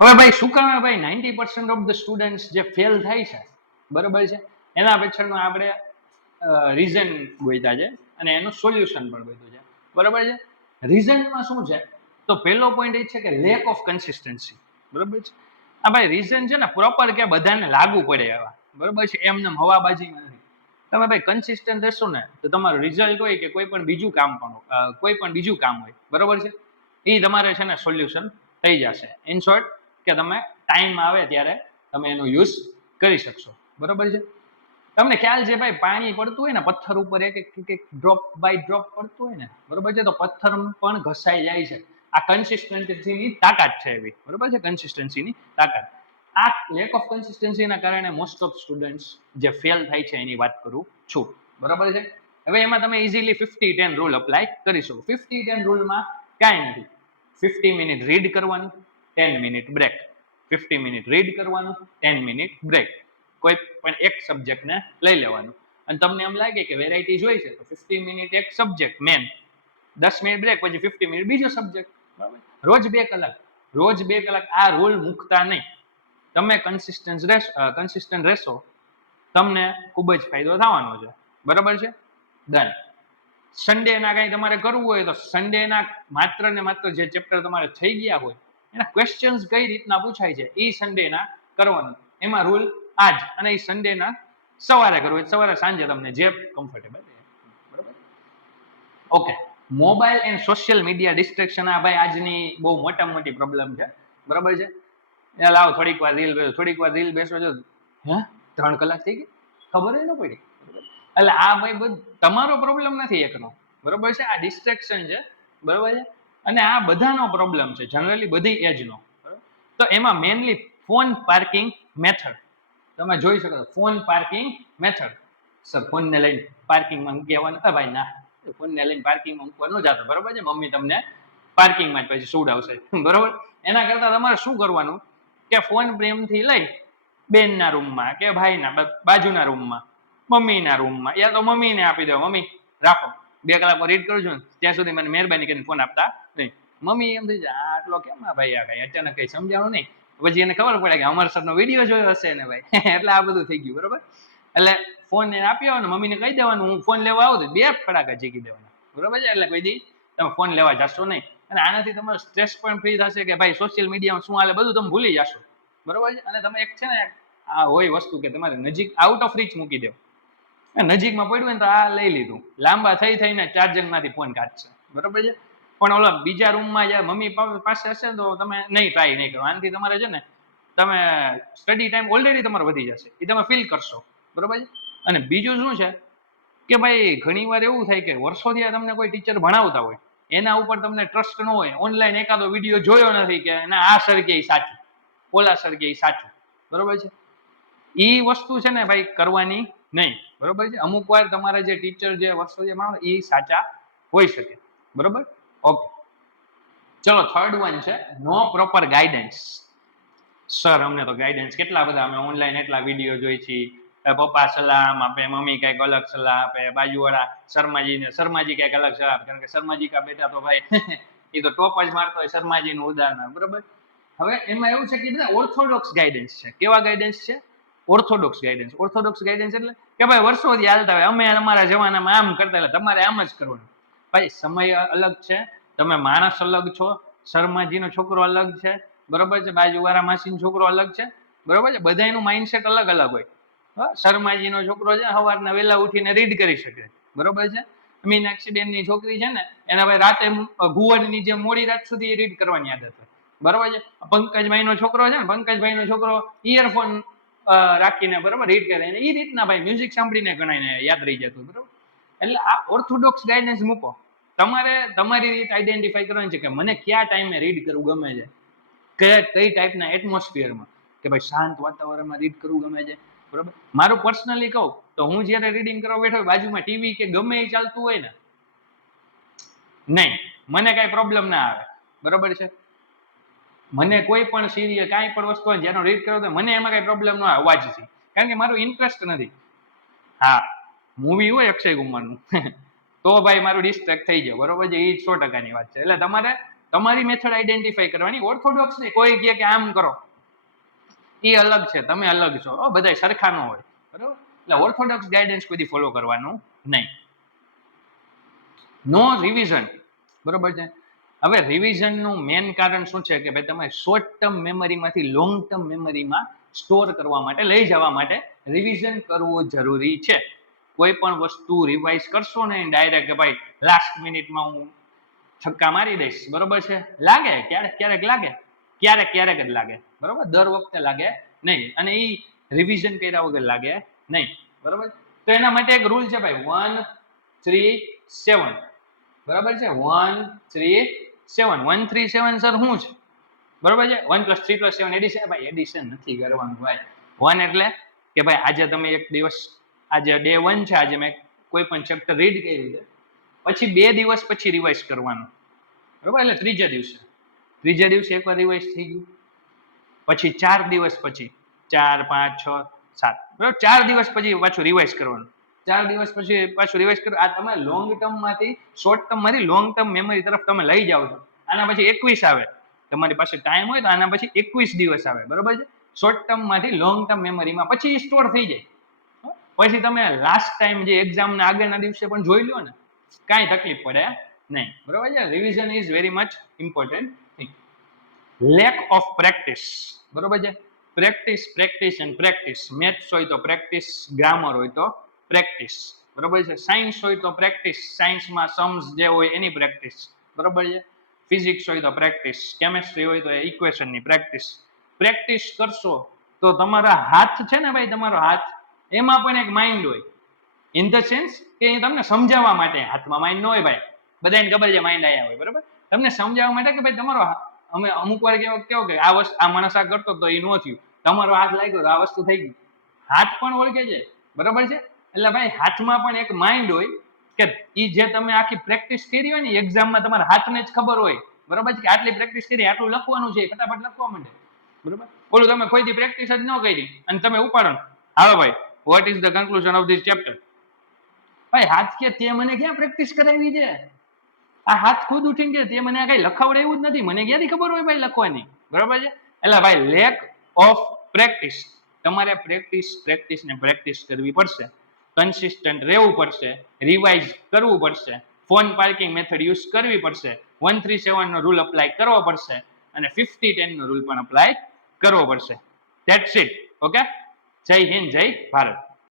હવે ભાઈ શું કામ ભાઈ 90% ઓફ ધ સ્ટુડન્ટ્સ જે ફેલ થાય છે, બરોબર છે, એના પાછળનો આપણે રીઝન ગોઈતા છે અને એનું સોલ્યુશન પણ ગોઈતું છે, બરોબર છે. રીઝનમાં શું છે, તો પહેલો પોઈન્ટ એ છે કે લેક ઓફ કન્સિસ્ટન્સી, બરોબર છે. આ ભાઈ રીઝન છે ને પ્રોપર કે બધાને લાગુ પડે એવા, બરોબર છે, એમને હવાબાજીમાં નથી. તમે ભાઈ કન્સિસ્ટન્ટ રહેશો ને તો તમારું રિઝલ્ટ હોય કે કોઈ પણ બીજું કામ પણ કોઈ પણ બીજું કામ હોય, બરોબર છે, એ તમારે છે ને સોલ્યુશન થઈ જશે. ઇન શોર્ટ કે તમે ટાઈમ આવે ત્યારે તમે એનો યુઝ કરી શકશો, બરોબર છે. તમને ખ્યાલ છે ભાઈ પાણી પડતું હોય ને પથ્થર ઉપર એક એક ડ્રોપ બાય ડ્રોપ પડતું હોય ને, બરોબર છે, તો પથ્થર પણ ઘસાઈ જાય છે. આ કન્સિસ્ટન્સીની તાકાત છે એવી, બરોબર છે, કન્સિસ્ટન્સીની તાકાત. આ લેક ઓફ કન્સિસ્ટન્સીના કારણે મોસ્ટ ઓફ સ્ટુડન્ટ્સ જે ફેલ થાય છે એની વાત કરું છું, બરોબર છે. હવે એમાં તમે ઇઝીલી 50-10 રૂલ અપ્લાય કરી શકો. 50-10 રૂલમાં કાંઈ નથી. 50 મિનિટ રીડ કરવાનું, 10 મિનિટ બ્રેક. 50 મિનિટ રીડ કરવાનું, 10 મિનિટ બ્રેક. કોઈ પણ એક સબ્જેક્ટને લઈ લેવાનું. અને તમને એમ લાગે કે વેરાયટી જોઈ છે તો 50 મિનિટ એક સબ્જેક્ટ મેન, 10 મિનિટ બ્રેક, પછી 50 મિનિટ બીજો સબ્જેક્ટ, બરાબર. રોજ 2 કલાક, રોજ 2 કલાક. આ રૂલ મૂકતા નહીં. તમે કન્સિસ્ટન્ટ રહેશો, તમને ખૂબ જ ફાયદો થવાનો છે, બરાબર છે. ડન. સન્ડેના કઈ તમારે કરવું હોય તો સન્ડેના માત્ર ને માત્ર જે ચેપ્ટર તમારે થઈ ગયા હોય એના ક્વેશ્ચન્સ કઈ રીતના પૂછાય છે એ સન્ડેના કરવાનું. એમાં રૂલ આજ, અને એ સન્ડેના સવારે કરવું, સવારે સાંજે તમને જે કમ્ફર્ટેબલ, બરાબર. Okay. Mobile and social media destruction, આ ભાઈ આજની બહુ મોટામાં મોટી પ્રોબ્લેમ છે, બરાબર છે. લાવો થોડીક વાર રીલ બેસો, થોડીક વાર રીલ બેસો છો, હે 3 કલાક થઈ ગઈ ખબર ન પડી, એટલે આ ભાઈ બધું તમારો પ્રોબ્લેમ નથી એકનો, બરોબર છે, આ ડિસ્ટ્રેક્શન છે, બરોબર છે. અને આ બધાનો પ્રોબ્લેમ છે જનરલી બધી એજનો. તો એમાં મેનલી ફોન પાર્કિંગ મેથડ તમે જોઈ શકો છો. Phone parking method. સર ફોનને લઈને પાર્કિંગમાં મૂકી આવવાનું, ભાઈ ના, ફોનને લઈને પાર્કિંગમાં મૂકવા ન જાતો, બરોબર છે, મમ્મી તમને પાર્કિંગમાં જ પછી સુવડાવશે, બરોબર. એના કરતા તમારે શું કરવાનું કે ફોન પ્રેમથી લઈ બેનના રૂમમાં કે ભાઈના બાજુના રૂમમાં, મમ્મીના રૂમમાં, યા તો મમ્મીને આપી દો, મમ્મી રાખો 2 કલાકમાં રીડ કરું છું ત્યાં સુધી મને મહેરબાની કરીને ફોન આપતા નહીં. મમ્મી એમ થઈ જાય આટલો કેમ ભાઈ આ કઈ અચાનક કઈ સમજાણું નહીં, પછી એને ખબર પડે કે અમરસરનો વિડીયો જોયો હશે ને ભાઈ એટલે આ બધું થઈ ગયું, બરોબર. એટલે ફોન એને આપી આવવાનો, મમ્મીને કહી દેવાનું હું ફોન લેવા આવું તો 2 ફટાકા જીકી દેવાના, બરોબર છે. એટલે કોઈ દી તમે ફોન લેવા જશો નહીં. અને આનાથી તમારો સ્ટ્રેસ પણ ફ્રી થશે કે ભાઈ સોશિયલ મીડિયામાં શું હાલે બધું તમે ભૂલી જશો, બરોબર છે. અને તમે એક છે ને આ હોય વસ્તુ કે તમારે નજીક આઉટ ઓફ રીચ મૂકી દો. નજીકમાં પડ્યું હોય ને તો આ લઈ લીધું, લાંબા થઈ થઈને ચાર્જિંગમાંથી ફોન કાઢશે, બરોબર છે. પણ ઓલા બીજા રૂમમાં જ્યાં મમ્મી પાસે હશે ને તો તમે નહીં ટ્રાય નહીં કરો. આનાથી તમારે છે ને તમે સ્ટડી ટાઈમ ઓલરેડી તમારો વધી જશે, એ તમે ફીલ કરશો, બરોબર છે. અને બીજું શું છે કે ભાઈ ઘણી વાર એવું થાય કે વર્ષોથી તમને કોઈ ટીચર ભણાવતા હોય એના ઉપર તમને ટ્રસ્ટ ન હોય, ઓનલાઈન એકાદો વિડીયો જોયો નથી કે ના આ સર કે સાચું, ઓલા સર કે સાચું, બરોબર છે. એ વસ્તુ છે ને ભાઈ કરવાની નહીં, બરોબર છે. અમુક વાર તમારા જે ટીચર જે વર્ષોથી ભણાવે એ સાચા હોઈ શકે, બરોબર. ઓકે, ચલો થર્ડ વન છે નો પ્રોપર ગાઈડન્સ. સર અમને તો ગાઈડન્સ કેટલા બધા, અમે ઓનલાઈન એટલા વિડીયો જોઈ છીએ, પપ્પા સલાહ આપે, મમ્મી કઈક અલગ સલાહ આપે, બાજુવાળા શર્માજી કઈક અલગ સલાહ આપે, કારણ કે શર્માજી કા બેટા તો ભાઈ એ તો ટોપ જ મારતો હોય, શર્માજી નું ઉદાહરણ, બરોબર. હવે એમાં એવું છે કે બધા ઓર્થોડોક્સ ગાઈડન્સ છે. કેવા ગાઈડન્સ છે? Orthodox guidance. ઓર્થોડોક્સ ગાઈડન્સ એટલે કે ભાઈ વર્ષોથી હાલતા હોય, અમે અમારા જમાનામાં આમ કરતા, એટલે તમારે આમ જ કરવાનું. ભાઈ સમય અલગ છે, તમે માણસ અલગ છો, શર્માજીનો છોકરો અલગ છે, બરોબર છે, બાજુવાળા માસીનો છોકરો અલગ છે, બરોબર છે, બધાનું માઇન્ડસેટ અલગ અલગ હોય. શર્માજીનો છોકરો છે સવારના વહેલા ઉઠીને રીડ કરી શકે, બરોબર છે. મીનાક્ષી બેનની છોકરી છે ને એના ભાઈ રાતે ઘુવડની જે મોડી રાત સુધી રીડ કરવાની આદત હોય, બરોબર છે. પંકજભાઈ નો છોકરો છે ને, પંકજભાઈ નો છોકરો ઇયરફોન રાખીને બરોબર રીડ કરે, એ રીતના ભાઈ મ્યુઝિક સાંભળીને ઘણાને યાદ રહી જતું, બરોબર. એટલે આ ઓર્થોડોક્સ ગાઈડન્સ મૂકો. તમારે તમારી રીત આઈડેન્ટિફાઈ કરવાની છે કે મને કયા ટાઈમે રીડ કરવું ગમે છે, કઈ ટાઈપના એટમોસ્ફિયરમાં, કે ભાઈ શાંત વાતાવરણમાં રીડ કરવું ગમે છે, બરોબર. મારું પર્સનલી કહું તો હું જયારે રીડિંગ કરવા બેઠો હોય બાજુમાં ટીવી કે ગમે એ ચાલતું હોય ને, નહીં મને કઈ પ્રોબ્લેમ ના આવે, બરોબર છે. મને કોઈ પણ સિરિયલ કાંઈ પણ વસ્તુ હોય જેનો રીડ કરો તો મને એમાં કઈ પ્રોબ્લેમ ન આવે અવાજથી, કારણ કે મારું ઇન્ટરેસ્ટ નથી. હા, મૂવી હોય અક્ષય કુમારનું તો ભાઈ મારું ડિસ્ટ્રેક્ટ થઈ જાય, બરોબર છે, એ 100%ની વાત છે. એટલે તમારે તમારી મેથડ આઈડેન્ટિફાઈ કરવાની, ઓર્થોડોક્સ નહીં. કોઈ કહે કે આમ કરો, એ અલગ છે, તમે અલગ છો, બધા સરખા ન હોય, બરોબર. એટલે ઓર્થોડોક્સ ગાઈડન્સ કોઈ ફોલો કરવાનું નહીં. નો રિવિઝન, બરોબર છે. હવે રિવિઝનનું મેઇન કારણ શું છે કે ભાઈ તમે શોર્ટ ટર્મ મેમરીમાંથી લોંગ ટર્મ મેમરીમાં સ્ટોર કરવા માટે, લઈ જવા માટે રિવિઝન કરવું જરૂરી છે. કોઈ પણ વસ્તુ રિવાઇઝ કરશો ને ડાયરેક્ટ કે ભાઈ લાસ્ટ મિનિટમાં હું છક્કા મારી દઈશ, બરોબર છે, લાગે ક્યારેક ક્યારેક લાગે, ક્યારેક ક્યારેક જ લાગે, બરોબર, દર વખતે લાગે નહીં, અને એ રિવિઝન કર્યા વગર લાગે નહીં, બરોબર. તો એના માટે એક રૂલ છે ભાઈ, 1 3 7, બરાબર છે. 1 3 7, 1 3 7 સર શું છે, બરોબર છે. 1 + 3 + 7 એડિશન, ભાઈ એડિશન નથી કરવાનું ભાઈ. 1 એટલે કે ભાઈ આજે તમે એક દિવસ, આજે ડે 1 છે, આજે મેં કોઈ પણ ચેપ્ટર રીડ કર્યું છે, પછી 2 દિવસ પછી રિવાઇઝ કરવાનું, બરોબર. એટલે ત્રીજા દિવસે એકવાર રિવાઇઝ થઈ ગયું, પછી 4 દિવસ પછી, 4 5 6 7, બરોબર, 4 દિવસ પછી પાછું રિવાઇઝ કરવાનું, 4 દિવસ પછી પાછું રિવાઇઝ કરો. આ તમે લોંગ ટર્મ માંથી શોર્ટ ટર્મ માંથી લોંગ ટર્મ મેમરી તરફ તમે લઈ જાઓ છો. આના પછી 21 આવે, તમારી પાસે ટાઈમ હોય તો આના પછી 21 દિવસ આવે, બરોબર છે. શોર્ટ ટર્મ માંથી લોંગ ટર્મ મેમરીમાં પછી સ્ટોર થઈ જાય. પછી તમે લાસ્ટ ટાઈમ જે એક્ઝામના આગળના દિવસે પણ જોઈ લો ને, કાંઈ તકલીફ પડે નહીં, બરોબર છે. Revision is very much important thing. Lack of practice, બરોબર છે. Practice and practice. મેથ્સ હોય તો પ્રેક્ટિસ, ગ્રામર હોય તો પ્રેક્ટિસ, બરોબર છે. સાયન્સ હોય તો પ્રેક્ટિસ, સાયન્સમાં सम्स જે હોય એની પ્રેક્ટિસ, બરોબર છે. ફિઝિક્સ હોય તો પ્રેક્ટિસ, કેમેસ્ટ્રી હોય તો ઇક્વેશનની પ્રેક્ટિસ. પ્રેક્ટિસ કરશો તો તમારા હાથ છે ને ભાઈ, તમારો હાથ, એમાં પણ એક માઇન્ડ હોય, ઇન ધ સેન્સ કે તમને સમજાવવા માટે. હાથમાં માઇન્ડ ન હોય ભાઈ, બધાને ખબર છે માઇન્ડ આયા હોય, બરોબર. તમને સમજાવવા માટે કે ભાઈ તમારો, અમે અમુક વાર કેવો કે આ વસ્તુ, આ માણસ આ કરતો તો એ ન થયું, તમારો હાથ લાગ્યો તો આ વસ્તુ થઈ ગઈ. હાથ પણ ઓળખે છે, બરોબર છે. એટલે ભાઈ હાથમાં પણ એક માઇન્ડ હોય કે એ જે તમે આખી પ્રેક્ટિસ કરી હોય ને એક્ઝામમાં, તમારા હાથને જ ખબર હોય, બરોબર છે, કે આટલી પ્રેક્ટિસ કરી, આટલું લખવાનું છે, ફટાફટ લખવા માંડે, બરોબર. ઓલું તમે કોઈથી પ્રેક્ટિસ જ ન કરી અને તમે ઉપાડો, હાલો ભાઈ what is the conclusion of this chapter. ભાઈ હાથ કે તે મને ક્યાં પ્રેક્ટિસ કરાવી છે, આ હાથ ખુદ ઉઠીને કે તે મને આ કઈ લખાવડે એવું જ નથી, મને ક્યાંથી ખબર હોય ભાઈ લખવાની, બરોબર છે. એટલે ભાઈ લેક ઓફ પ્રેક્ટિસ, તમારે પ્રેક્ટિસ ને પ્રેક્ટિસ કરવી પડશે, કન્સિસ્ટન્ટ રહેવું પડશે, રિવાઇઝ કરવું પડશે, ફોન પાર્કિંગ મેથડ યુઝ કરવી પડશે, 137 નો રૂલ અપ્લાય કરવો પડશે, અને 50-10 નો રૂલ પણ અપ્લાય કરવો પડશે. That's it. ઓકે, જય હિન્દ, જય ભારત.